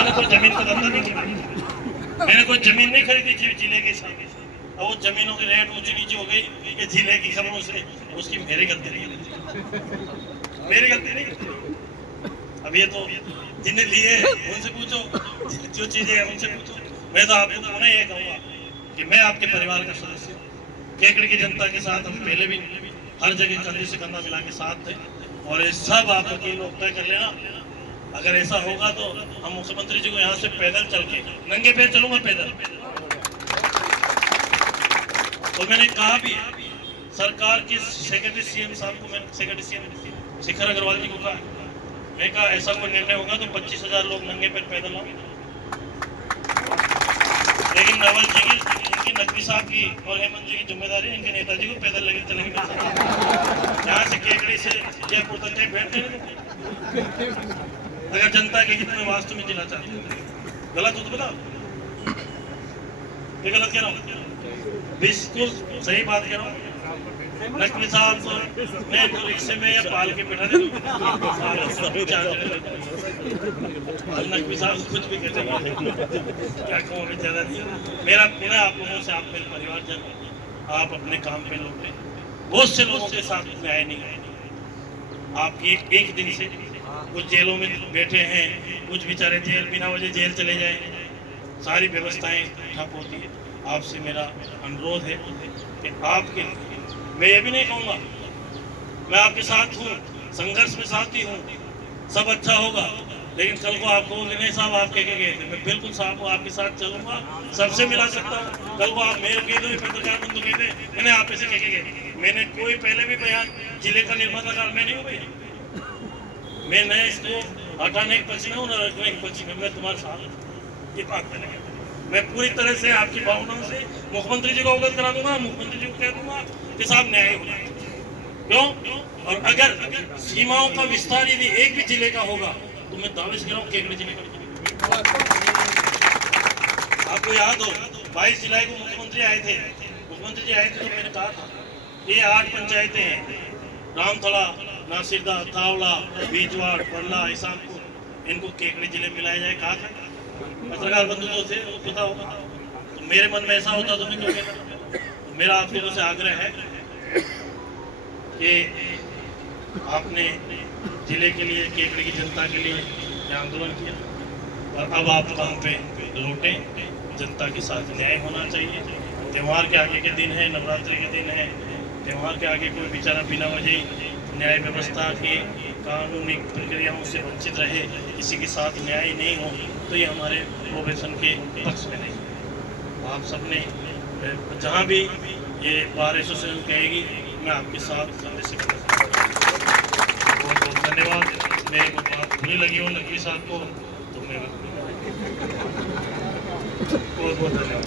मैंने कोई जमीन का धंधा नहीं किया, मैंने कोई जमीन नहीं खरीदी जिले के सामने। अब वो जमीनों की रेट ऊंची नीचे हो गई कि जिले की खबरों से, उसकी मेरी गलती नहीं, मेरी गलती नहीं। अब ये तो जिन्हें लिए उनसे पूछो, जो चीजें हैं उनसे पूछो। मैं तो आपको पुनः ये कहूँगा कि मैं आपके परिवार का सदस्य हूँ। केकड़ी की जनता के साथ हम पहले भी हर जगह कंधे से कंधा मिला के साथ थे, और ये सब आप वकील लोग तय कर लेना। अगर ऐसा होगा तो हम मुख्यमंत्री जी को यहाँ से पैदल चल के, नंगे पैर चलूंगा पैदल। तो मैंने कहा भी सरकार के सेक्रेटरी सीएम साहब को, मैंने सेक्रेटरी सीएम शिखर अग्रवाल जी को कहा, मैं कहा ऐसा कोई निर्णय होगा तो 25,000 लोग नंगे पैर पैदल आएंगे। लेकिन नवल जी की, इनकी नकवी साहब की और हेमंत जी की जिम्मेदारी, इनके नेताजी को पैदल लेके चलेंगे यहाँ से केकड़ी से जयपुर तक एक बैठने नहीं। अगर जनता के हित में वास्तव में जीना चाहते हैं, गलत हो तो बताओ, ये गलत कह रहा हूँ, बिल्कुल सही बात कह रहा हूँ। नकवी साहब तो मैं तो रिक्शे में या पाल के बैठा नहीं, नकवी साहब कुछ भी कहते क्या कहूँ, अभी ज्यादा नहीं। मेरा पूरा आप लोगों से, आप मेरे परिवार जन, आप अपने काम पे लोग हैं, बहुत से लोगों के साथ न्याय नहीं है। आप एक दिन से कुछ जेलों में बैठे हैं, कुछ बेचारे जेल बिना वजह जेल चले जाए, सारी व्यवस्थाएं ठप होती है। आपसे मेरा अनुरोध है कि आपके, मैं ये भी नहीं कहूँगा, मैं आपके साथ हूँ, संघर्ष में साथी हूँ, सब अच्छा होगा। लेकिन कल को आपको विनय साहब आप कह के गए थे, मैं बिल्कुल साहब आपके साथ चलूंगा, सबसे मिला सकता हूँ। कल को आप मेरे कह दो, पत्रकार बंधु कह दे, मैंने आप ऐसे कह के गए, मैंने कोई पहले भी बयान जिले का निर्माताकार मैं नहीं हूँ भैया, मैं नया इसको हटाने के पक्ष में हूँ, न रखने के पक्ष में। मैं तुम्हारे साथ ये बात करेंगे, मैं पूरी तरह से आपकी भावनाओं से मुख्यमंत्री जी को अवगत करा दूंगा, मुख्यमंत्री जी को कह दूंगा कि साहब न्याय होना। क्यों? और अगर सीमाओं का विस्तार यदि एक भी जिले का होगा तो मैं दावे से कह रहा हूँ केकड़ी जिले का। आपको याद हो 22 जुलाई को मुख्यमंत्री आए थे, मुख्यमंत्री जी आए थे तो मैंने कहा था ये 8 पंचायतें हैं, रामथला, नासिरदा, थावला, बीजवाड़, परला, ईसानपुर, इनको केकड़ी जिले में मिलाया जाए। कहा था पत्रकार बंधु जो थे वो पता होगा, तो मेरे मन में ऐसा होता तो मैं क्यों कहता। तो मेरा आप लोगों से आग्रह है कि आपने जिले के लिए, केकड़ी की जनता के लिए आंदोलन किया, और अब आप काम पे लौटें। जनता के साथ न्याय होना चाहिए। त्यौहार के आगे के दिन है, नवरात्रि के दिन है, त्यौहार के आगे कोई बेचारा बिना वजह न्याय व्यवस्था की कानूनी प्रक्रियाओं से वंचित रहे, किसी के साथ न्याय नहीं हो, तो ये हमारे प्रोफेशन के पक्ष में नहीं। आप सबने जहाँ भी ये बार एसोसिएशन कहेगी, मैं आपके साथ कंधे से बहुत बहुत धन्यवाद। मेरे को बात बुरी लगी हो नकवी साहब को, तो मैं बहुत बहुत धन्यवाद।